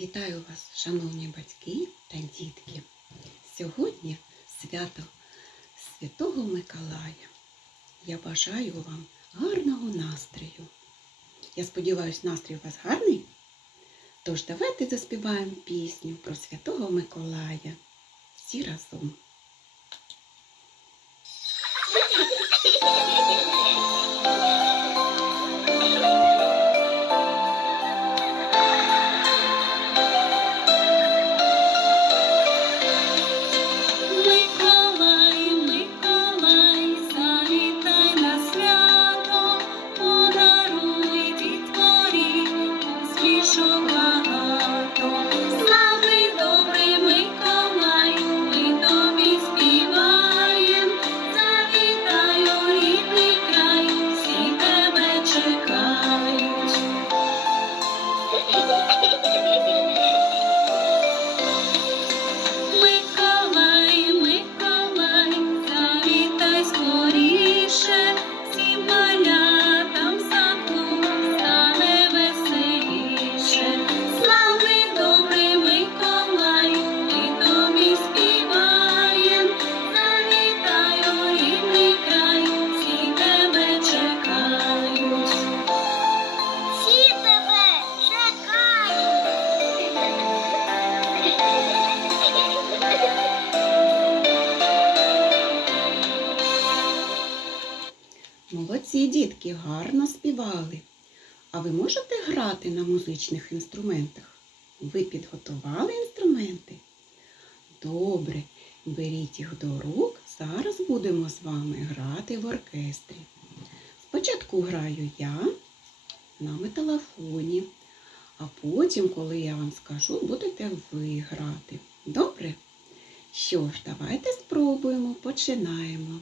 Вітаю вас, шановні батьки та дітки. Сьогодні свято Святого Миколая. Я бажаю вам гарного настрою. Я сподіваюся, настрій у вас гарний. Тож давайте заспіваємо пісню про Святого Миколая. Всі разом. Thank you. Молодці дітки гарно співали. А ви можете грати на музичних інструментах? Ви підготували інструменти? Добре, беріть їх до рук. Зараз будемо з вами грати в оркестрі. Спочатку граю я на металофоні, а потім, коли я вам скажу, будете ви грати. Добре? Що ж, давайте спробуємо, починаємо.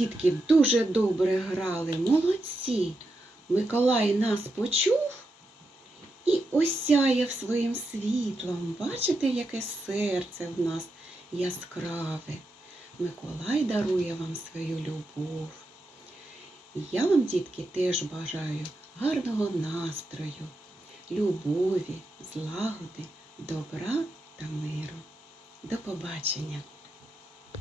Дітки дуже добре грали, молодці. Миколай нас почув і осяяв своїм світлом. Бачите, яке серце в нас яскраве. Миколай дарує вам свою любов. Я вам, дітки, теж бажаю гарного настрою, любові, злагоди, добра та миру. До побачення!